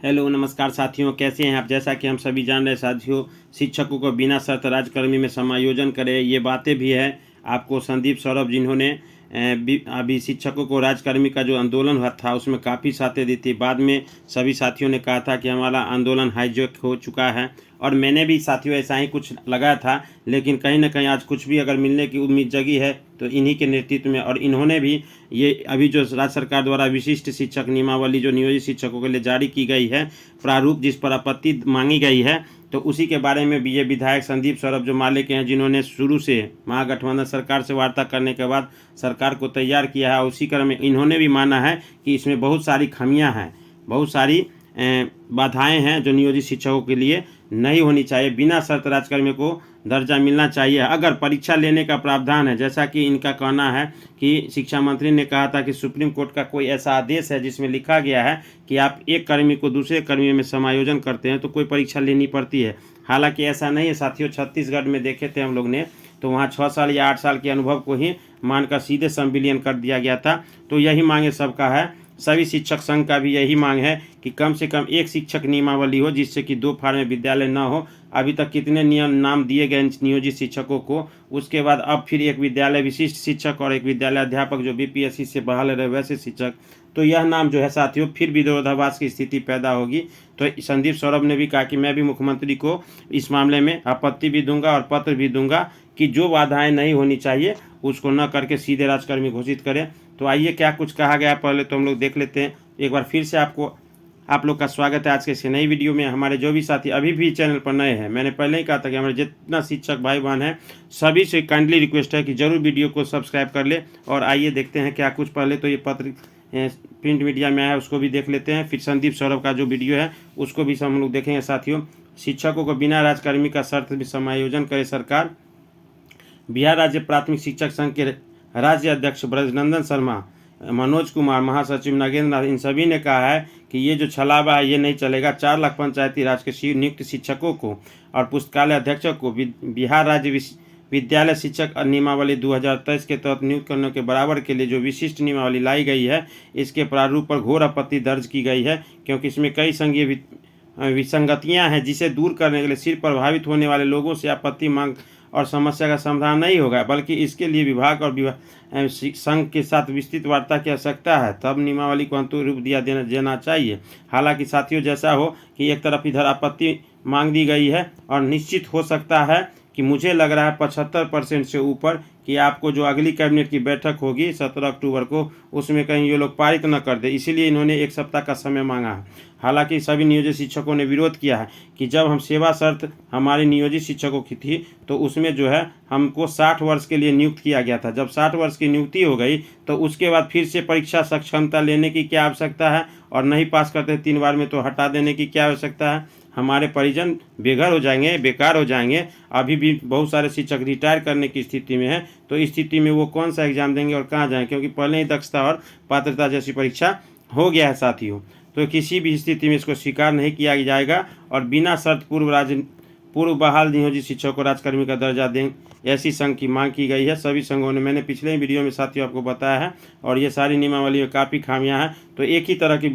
Hello नमस्कार साथियों, कैसे हैं आप। जैसा कि हम सभी जान रहे साथियों, शिक्षकों को बिना शर्त राज्यकर्मी में समायोजन करें, ये बातें भी है आपको संदीप सौरभ जिन्होंने अभी शिक्षकों को राज्यकर्मी का जो आंदोलन हुआ था उसमें काफ़ी साथें दी थी। बाद में सभी साथियों ने कहा था कि हमारा आंदोलन हाईजैक हो चुका है, और मैंने भी साथियों ऐसा ही कुछ लगाया था। लेकिन कहीं ना कहीं आज कुछ भी अगर मिलने की उम्मीद जगी है तो इन्हीं के नेतृत्व में, और इन्होंने भी ये अभी जो राज्य सरकार द्वारा विशिष्ट शिक्षक नियमावली जो नियोजित शिक्षकों के लिए जारी की गई है, प्रारूप जिस पर आपत्ति मांगी गई है, तो उसी के बारे में भी ये विधायक संदीप सौरभ जो माले के हैं, जिन्होंने शुरू से महागठबंधन सरकार से वार्ता करने के बाद सरकार को तैयार किया है, उसी क्रम में इन्होंने भी माना है कि इसमें बहुत सारी खामियां हैं, बहुत सारी बाधाएं हैं जो नियोजित शिक्षकों के लिए नहीं होनी चाहिए। बिना शर्त राज्यकर्मी को दर्जा मिलना चाहिए। अगर परीक्षा लेने का प्रावधान है, जैसा कि इनका कहना है कि शिक्षा मंत्री ने कहा था कि सुप्रीम कोर्ट का कोई ऐसा आदेश है जिसमें लिखा गया है कि आप एक कर्मी को दूसरे कर्मी में समायोजन करते हैं तो कोई परीक्षा लेनी पड़ती है। हालांकि ऐसा नहीं है साथियों। छत्तीसगढ़ में देखे थे हम लोग ने, तो वहाँ 6 साल या 8 साल के अनुभव को ही मानकर सीधे संविलियन कर दिया गया था। तो यही मांग सबका है। सभी शिक्षक संघ का भी यही मांग है कि कम से कम एक शिक्षक नियमावली हो, जिससे कि 2 फाड़ में विद्यालय न हो। अभी तक कितने नाम दिए गए नियोजित शिक्षकों को, उसके बाद अब फिर एक विद्यालय विशिष्ट शिक्षक और एक विद्यालय अध्यापक जो बीपीएससी से बहाल रहे वैसे शिक्षक, तो यह नाम जो है साथियों फिर विरोधाभास की स्थिति पैदा होगी। तो संदीप सौरभ ने भी कहा कि मैं भी मुख्यमंत्री को इस मामले में आपत्ति भी दूंगा और पत्र भी दूंगा कि जो बाधाएं नहीं होनी चाहिए उसको न करके सीधे राज्यकर्मी घोषित करें। तो आइए क्या कुछ कहा गया पहले तो हम लोग देख लेते हैं। एक बार फिर से आप लोग का स्वागत है आज के इस नई वीडियो में। हमारे जो भी साथी अभी भी चैनल पर नए हैं, मैंने पहले ही कहा था कि हमारे जितना शिक्षक भाई बहन हैं सभी से काइंडली रिक्वेस्ट है कि जरूर वीडियो को सब्सक्राइब कर ले। और आइए देखते हैं क्या कुछ। पहले तो ये पत्र प्रिंट मीडिया में आया उसको भी देख लेते हैं, फिर संदीप सौरभ का जो वीडियो है उसको भी हम लोग देखेंगे साथियों। शिक्षकों को बिना राज्यकर्मी का शर्त भी समायोजन करे सरकार। बिहार राज्य प्राथमिक शिक्षक संघ के राज्य अध्यक्ष ब्रजनंदन शर्मा, मनोज कुमार, महासचिव नागेंद्र नाथ, इन सभी ने कहा है कि ये जो छलावा है ये नहीं चलेगा। 4 लाख पंचायती राज के नियुक्त शिक्षकों को और पुस्तकालय अध्यक्षों को बिहार राज्य विद्यालय शिक्षक नियमावली 2023 के तहत नियुक्त करने के बराबर के लिए जो विशिष्ट नियमावली लाई गई है, इसके प्रारूप पर घोर आपत्ति दर्ज की गई है, क्योंकि इसमें कई संघीय विसंगतियां हैं जिसे दूर करने के लिए सिर्फ प्रभावित होने वाले लोगों से आपत्ति मांग और समस्या का समाधान नहीं होगा, बल्कि इसके लिए विभाग और संघ के साथ विस्तृत वार्ता की आवश्यकता है। तब नियमावली को अंतिम रूप देना चाहिए। हालांकि साथियों जैसा हो कि एक तरफ इधर आपत्ति मांग दी गई है और निश्चित हो सकता है कि मुझे लग रहा है 75% से ऊपर कि आपको जो अगली कैबिनेट की बैठक होगी 17 अक्टूबर को, उसमें कहीं ये लोग पारित न कर दे, इसीलिए इन्होंने 1 सप्ताह का समय मांगा है। हालांकि सभी नियोजित शिक्षकों ने विरोध किया है कि जब हम सेवा शर्त हमारे नियोजित शिक्षकों की थी तो उसमें जो है हमको 60 वर्ष के लिए नियुक्त किया गया था। जब 60 वर्ष की नियुक्ति हो गई तो उसके बाद फिर से परीक्षा सक्षमता लेने की क्या आवश्यकता है, और नहीं पास करते 3 बार में तो हटा देने की क्या आवश्यकता है। हमारे परिजन बेघर हो जाएंगे, बेकार हो जाएंगे। अभी भी बहुत सारे शिक्षक रिटायर करने की स्थिति में है, तो इस स्थिति में वो कौन सा एग्जाम देंगे और कहाँ जाएंगे, क्योंकि पहले ही दक्षता और पात्रता जैसी परीक्षा हो गया है साथियों। तो किसी भी स्थिति में इसको स्वीकार नहीं किया जाएगा और बिना शर्त पूर्व बहाल नियोजित शिक्षकों को राज्यकर्मी का दर्जा दें, ऐसी संघ की मांग की गई है। सभी संघों ने, मैंने पिछले ही वीडियो में साथियों आपको बताया है, और ये सारी नियमावली में काफ़ी खामियां हैं। तो एक ही तरह की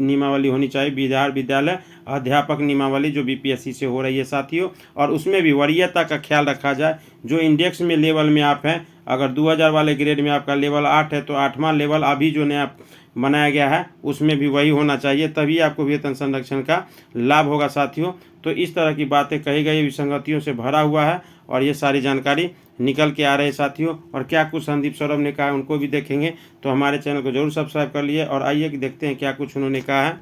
नियमावली होनी चाहिए, बिहार विद्यालय अध्यापक नियमावली जो बीपीएससी से हो रही है साथियों, और उसमें भी वरीयता का ख्याल रखा जाए। जो इंडेक्स में लेवल में आप हैं, अगर 2000 वाले ग्रेड में आपका लेवल 8 है तो 8वां लेवल अभी जो नया बनाया गया है उसमें भी वही होना चाहिए, तभी आपको वेतन संरक्षण का लाभ होगा साथियों। तो इस तरह की बातें कही गई, विसंगतियों से भरा हुआ है, और ये सारी जानकारी निकल के आ रहे हैं साथियों। और क्या कुछ संदीप सौरभ ने कहा उनको भी देखेंगे, तो हमारे चैनल को जरूर सब्सक्राइब कर लिए। और आइए कि देखते हैं क्या कुछ उन्होंने कहा है।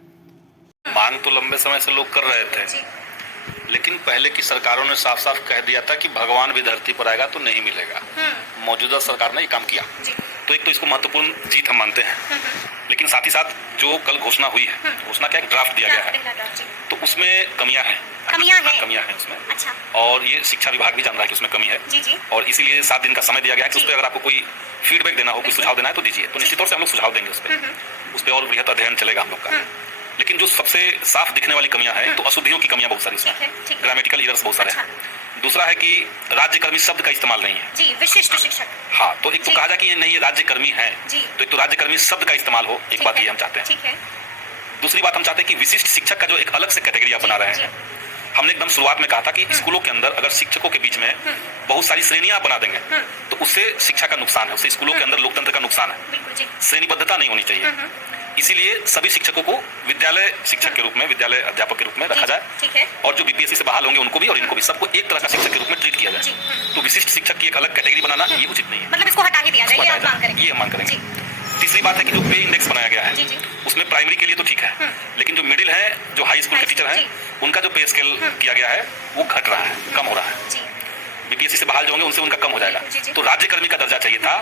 मांग तो लंबे समय से लोग कर रहे थे, लेकिन पहले की सरकारों ने साफ साफ कह दिया था कि भगवान भी धरती पर आएगा तो नहीं मिलेगा। मौजूदा सरकार ने ये काम किया, तो एक तो इसको महत्वपूर्ण जीत हम मानते हैं। लेकिन साथ ही साथ जो कल घोषणा हुई है, घोषणा का एक ड्राफ्ट दिया गया है, तो उसमें कमियां हैं उसमें। अच्छा। और ये शिक्षा विभाग भी जान रहा है कि उसमें कमी है। जी। और इसीलिए 7 दिन का समय दिया गया है कि उस पर अगर आपको कोई फीडबैक देना हो, कोई सुझाव देना है तो दीजिए। तो निश्चित तौर से हम लोग सुझाव देंगे उस पर और बृहत अध्ययन चलेगा हम लोग का। लेकिन जो सबसे साफ दिखने वाली कमियां हैं, तो अशुद्धियों की कमियां बहुत सारी इसमें, ग्रामेटिकल एरर्स बहुत सारे हैं। दूसरा है कि राज्यकर्मी शब्द का इस्तेमाल नहीं है जी, विशिष्ट शिक्षक। हाँ, तो एक तो कहा जाए कि ये नहीं, ये राज्यकर्मी है, तो एक तो राज्यकर्मी शब्द का इस्तेमाल हो, एक बात ये हम चाहते हैं। दूसरी बात हम चाहते हैं कि विशिष्ट शिक्षक का जो एक अलग से कैटेगरी आप बना रहे हैं। हमने एकदम शुरुआत में कहा था कि स्कूलों के अंदर अगर शिक्षकों के बीच में बहुत सारी श्रेणियां बना देंगे तो उससे शिक्षा का नुकसान है, उससे स्कूलों के अंदर लोकतंत्र का नुकसान है। श्रेणीबद्धता नहीं होनी चाहिए। इसीलिए सभी शिक्षकों को विद्यालय शिक्षक के रूप में, विद्यालय अध्यापक के रूप में रखा जाए और जो बीपीएससी से बहाल होंगे उनको भी और इनको भी, सबको एक तरह का शिक्षक के रूप में ट्रीट किया जाए। तो विशिष्ट शिक्षक की एक अलग कैटेगरी बनाना ये उचित नहीं है, मतलब इसको हटा ही दिया जाए, ये हम मांग करेंगे। तीसरी बात है कि जो पे इंडेक्स बनाया गया है उसमें प्राइमरी के लिए तो ठीक है, लेकिन जो मिडिल है, जो हाई स्कूल के टीचर हैं, उनका जो पे स्केल किया गया है वो घट रहा है, कम हो रहा है। बीपीएससी से बहाल जो होंगे उनसे उनका कम हो जाएगा। तो राज्य कर्मी का दर्जा चाहिए था,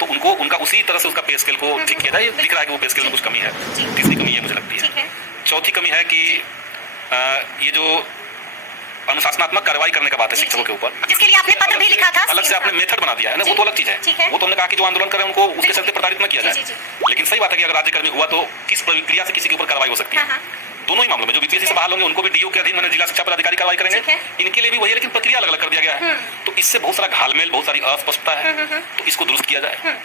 तो उनको उनका उसी तरह से उसका पे स्केल को ठीक किया जाए। ये दिख रहा है कि वो पे स्केल में कुछ कमी है। तीसरी कमी ये मुझे लगती है। चौथी कमी है कि ये जो अनुशासनात्मक कार्रवाई करने का बात है शिक्षकों के ऊपर, जिसके लिए आपने पत्र भी लिखा था, अलग से आपने मेथड बना दिया है ना, वो तो अलग चीज है। वो तो हमने कहा कि जो आंदोलन कर रहे हैं उनको उसके चलते प्रताड़ित न किया जाए, लेकिन सही बात है कि अगर राज्यकर्मी हुआ तो किस प्रक्रिया से किसी के ऊपर कार्रवाई हो सकती है। दोनों ही मामलों में जो बीपीएससी से बहाल होंगे उनको भी डीओ के अधीन मैंने जिला शिक्षा पदाधिकारी कार्रवाई करेंगे, इनके लिए भी वही, लेकिन प्रक्रिया अलग अलग कर दिया गया है। तो इससे बहुत सारा घालमेल, बहुत सारी अस्पष्टता है, तो इसको दुरुस्त किया जाए।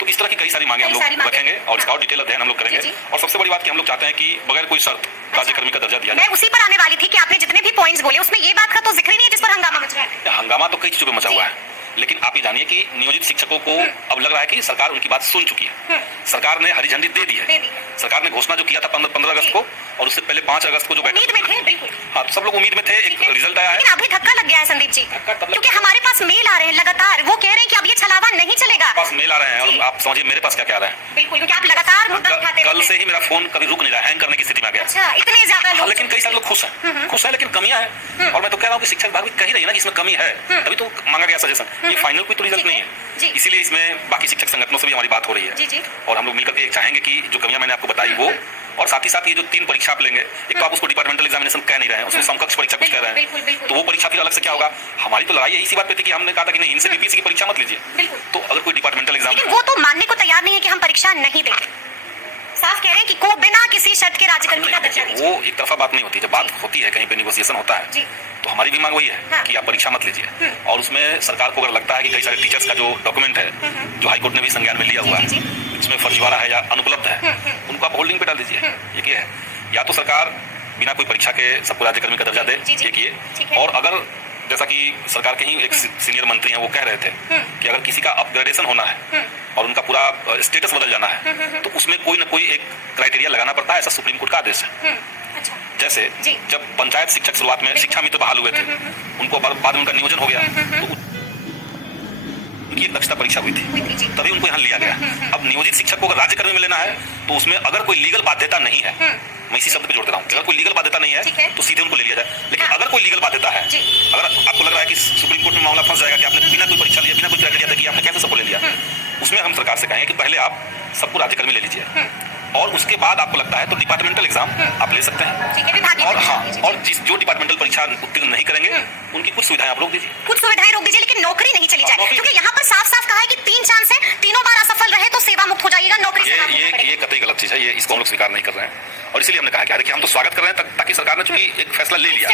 तो इस तरह की कई सारी मांगे हम लोग रखेंगे और इसका और डिटेल अध्ययन हम लोग करेंगे। और सबसे बड़ी बात कि हम लोग चाहते हैं कि बगैर कोई शर्त राज्यकर्मी का दर्जा दिया जाए। मैं उसी पर आने वाली थी कि आपने जितने भी पॉइंट्स बोले उसमें ये बात का तो जिक्र ही नहीं है जिस पर हंगामा मच रहा है। हंगामा तो कई चीजों पे मचा हुआ है, लेकिन आप ये जानिए कि नियोजित शिक्षकों को अब लग रहा है कि सरकार उनकी बात सुन चुकी है। सरकार ने हरी झंडी दे दी है। सरकार ने घोषणा जो किया था 15 अगस्त को, और उससे पहले 5 अगस्त को जो उम्मीद में थे, बिल्कुल। हाँ, तो सब लोग उम्मीद में थे, एक रिजल्ट आया है। लेकिन अभी धक्का लग गया है संदीप जी, क्योंकि हमारे पास मेल आ रहे हैं लगातार, वो कह रहे हैं कि अब ये छलावा नहीं चलेगा। पास मेल आ रहे हैं और आप समझिए मेरे पास क्या क्या आ रहा है। बिल्कुल, क्योंकि आप लगातार मुद्दा उठाते कल से ही मेरा फोन कभी रुक नहीं रहा, हैंग करने की स्थिति में आ गया। अच्छा, इतने ज्यादा लोग। लेकिन कई सारे लोग खुश हैं, लेकिन कमियां हैं। और मैं तो कह रहा हूँ कि शिक्षा विभाग भी कह रही है ना कि इसमें कमी है, तभी तो मांगा गया सजेशन। ये फाइनल कोई तो रिजल्ट नहीं है, इसीलिए इसमें बाकी शिक्षक संगठनों से भी हमारी बात हो रही है। और हम लोग मिलकर के चाहेंगे कि जो कमियां मैंने आपको बताई वो, और साथ ही साथ ये जो 3 परीक्षा आप लेंगे, एक तो आप उसको डिपार्टमेंटल एग्जामिनेशन कह नहीं रहे हैं, उसमें समकक्ष परीक्षा कुछ कह रहे हैं, तो वो परीक्षा फिर अलग से क्या होगा। हमारी तो लड़ाई इसी बात पे थी कि हमने कहा था कि नहीं, इनसे बीपीएससी की परीक्षा मत लीजिए। तो अगर कोई डिपार्टमेंटल एग्जाम, वो तो मानने को तैयार नहीं है कि हम परीक्षा नहीं देंगे, साफ कह रहे हैं कि को बिना किसी शर्त के राज्यकर्मी का दर्जा दीजिए। वो एक तरफा बात नहीं होती, जब बात होती है कहीं पे नेगोशिएशन होता है, तो हमारी भी मांग वही है कि आप परीक्षा मत लीजिए। और उसमें सरकार को अगर लगता है कि कई सारे टीचर्स का जो डॉक्यूमेंट है, जो हाईकोर्ट ने भी संज्ञान में लिया हुआ है, इसमें फर्जीवाड़ा है या अनुपलब्ध है, उनको आप होल्डिंग पे डाल दीजिए। ये क्या है, या तो सरकार बिना कोई परीक्षा के सबको राज्यकर्मी का दर्जा दे, ये किए। और अगर जैसा कि सरकार के ही एक सीनियर मंत्री हैं, वो कह रहे थे कि अगर किसी का अपग्रेडेशन होना है और उनका पूरा स्टेटस बदल जाना है, तो उसमें कोई ना कोई एक क्राइटेरिया लगाना पड़ता है, ऐसा सुप्रीम कोर्ट का आदेश है। जैसे जब पंचायत शिक्षक शुरुआत में शिक्षा मित्र बहाल हुए थे, उनको बाद में उनका नियोजन हो गया, तो उनकी एक दक्षता परीक्षा हुई थी, तभी उनको यहाँ लिया गया। अब नियोजित शिक्षक को अगर राज्यकर्मी में लेना है तो उसमें अगर कोई लीगल बाध्यता नहीं है, मैं इसी शब्द पे जोड़ दे रहा हूँ, अगर कोई लीगल बाध्यता नहीं है तो सीधे उनको ले लिया जाए। लेकिन अगर कोई लीगल बाध्यता है, अगर आपको लग रहा है कि सुप्रीम कोर्ट में मामला फंस जाएगा कि आपने बिना कोई परीक्षा लिया, बिना कोई क्राइटेरिया देखिए आपने कैसे सबको ले लिया, उसमें हम सरकार से कहेंगे कि पहले आप सबको राज्यकर्मी ले लीजिए, और उसके बाद आपको लगता है तो डिपार्टमेंटल एग्जाम आप ले सकते हैं। और हाँ, और जो डिपार्टमेंटल परीक्षा उत्तीर्ण नहीं करेंगे उनकी कुछ सुविधाएं आप रोक दीजिए, लेकिन नौकरी नहीं चली जाए, क्योंकि यहाँ पर साफ साफ कहा है कि 3 चांस है, तीनों बार असफल रहे तो सेवा मुक्त हो जाएगा, नौकरी से ये कतई गलत चीज है, ये इसको हम लोग स्वीकार नहीं कर रहे हैं। और इसलिए हमने कहा कि हम तो स्वागत कर रहे हैं ताकि सरकार ने चूंकि एक फैसला ले लिया।